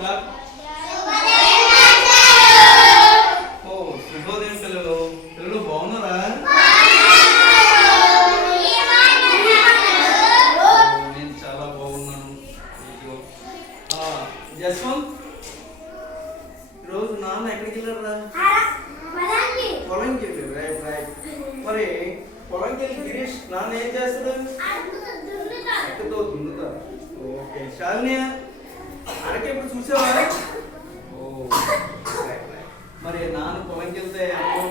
ఓ శుభోదయం పిల్లలు. పిల్లలు బాగున్నారా? నేను చాలా బాగున్నాను. జస్వంత్, ఈరోజు నాన్న ఎక్కడికి వెళ్ళారా? పొలంకి వెళ్ళి. Right right. మరి పొలంకి వెళ్ళి గిరీష్ నాన్న ఏం చేస్తాడు? ఎక్కతో దున్నుతాడు. ఓకే. శాలిని అరకే ఇప్పుడు చూసావా? ఓ మరి నాన్న పొలంకి వెళ్తే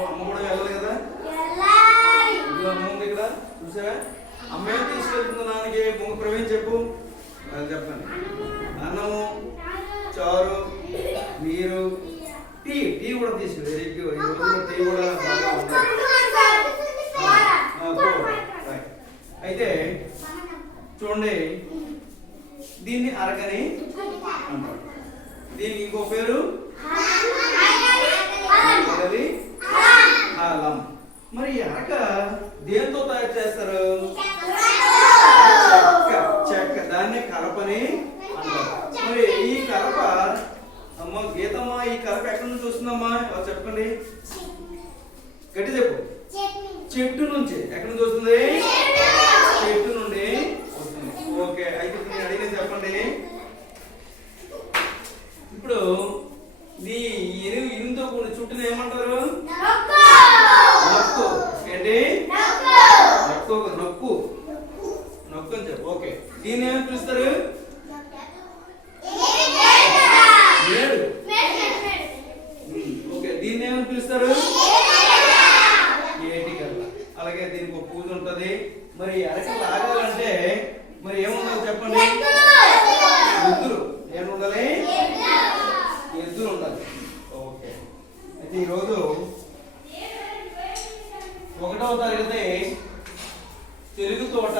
అమ్మ కూడా వెళ్ళాలి కదా? ఇదిగో అమ్మ ఉంది ఇక్కడ, చూసారా? అమ్మ ఏం తీసుకెళ్తుంది నాన్నకి? ప్రవీణ్ చెప్పు. చెప్పండి. అన్నము, చారు, నీరు, టీ. టీ కూడా తీసుకు. Very good. ఈ రోజు టీ కూడా బాగా ఉంటుంది. అయితే చూడండి, దీన్ని అరకని అంటారు. దీనికి ఇంకో పేరు హాలం. మరి అరక దేంతో తయారు చేస్తారు? చెక్క. దాన్నే కలపని అంటారు. మరి ఈ కలప అమ్మ గీతమ్మ, ఈ కలప ఎక్కడి నుంచి వస్తుందమ్మా? చెప్పండి, గట్టి చెప్పు. చెట్టు నుంచి. ఎక్కడి నుంచి వస్తుంది? చెట్టు నుండి వస్తుంది. ఓకే. అయితే నేను అడిగింది చెప్పండి. ఇప్పుడు ఈ ఇనుముతో కూడిన చుట్టూని ఏమంటారు? నొక్కు. ఏంటి? నొక్కు. నొక్కు అని చెప్పు. ఓకే. దీన్ని ఏమని పిలుస్తారు? మేడు. ఓకే. దీన్ని ఏమని పిలుస్తారు? ఏటికల్ల. అలాగే దీనికి ఒక పూజ ఉంటది. మరి అరక లాగాలంటే మరి ఏముండాలి చెప్పండి? ఎద్దులు. ఏముండాలి? ఎద్దులు ఉండాలి. ఓకే. అయితే ఈరోజు 1వ తరగతి తెలుగు తోట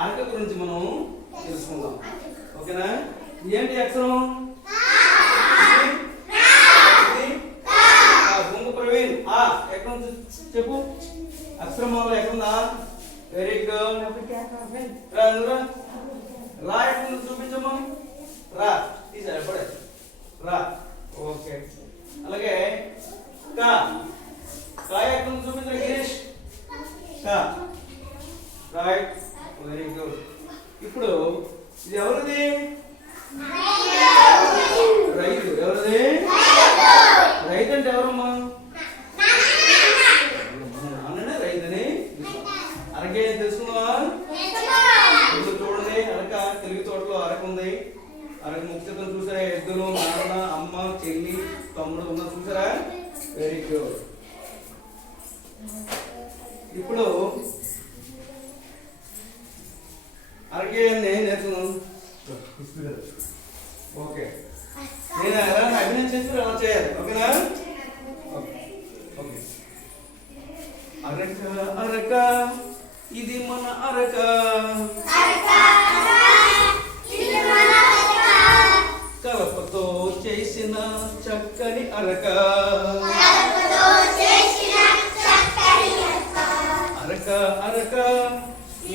అరక గురించి మనం తెలుసుకుందాం. ఓకేనా? ఏంటి అక్షరం? ప్రవీణ్ ఎక్కడ నుంచి చెప్పు. అక్షరం ఎక్కడుందా? Very good. రా ఎక్కడ నుంచి చూపించమ్మా. రా తీసా ఎప్పుడే రా. ఓకే. అలాగే కా. కా ఎక్కడ నుంచి చూపించారు గిరీష్? కా. రైట్. Very good. ఇప్పుడు ఇది ఎవరిది? రైతు. ఎవరిది? రైతు అంటే ఎవరమ్మా? నాన్ననే రైతుని. అరకే తెలుసుకున్నావా? చూడండి, అరక తెలుగు తోటలో అరక ఉంది. అరక ముఖ్యత్వం చూసారా? ఎద్దులు, నాన్న, అమ్మ, చెల్లి, తమ్ముడు ఉన్నా చూసారా? Very good. ఇప్పుడు అరకే నేర్చుకున్నాను. ఓకే. నేను ఎలా అభినయం చేస్తున్నా ఎలా చేయాలి? ఓకేనా? ఓకే. అరక అరక ఇది మన అరక. కలపతో చేసిన చక్కని అరక. అరక అరక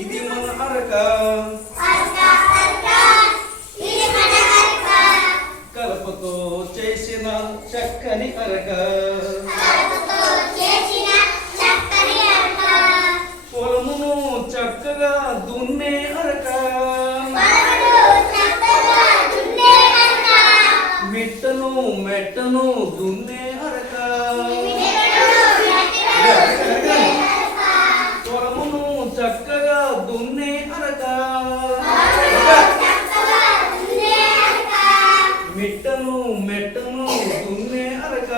ఇది మన అరక. కలపతో చేసిన చక్కని అరక. పొలమును చక్కగా దున్నే అరక. మెట్టను మెట్టను దున్నే అరక. పొలమును చక్కగా దున్నే అరక. మెట్టను మెట్టను దున్నే అరక.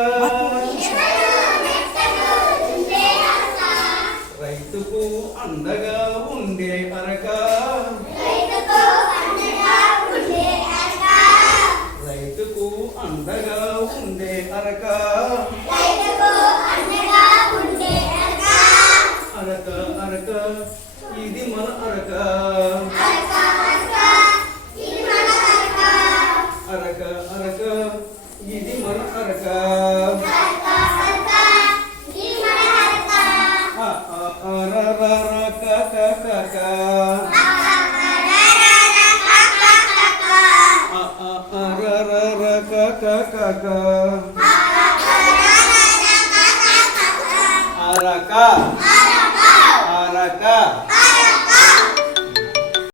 రైతుకు అండగా ఉండే అరక. రైతుకు అండగా ఉండే అరక. అరక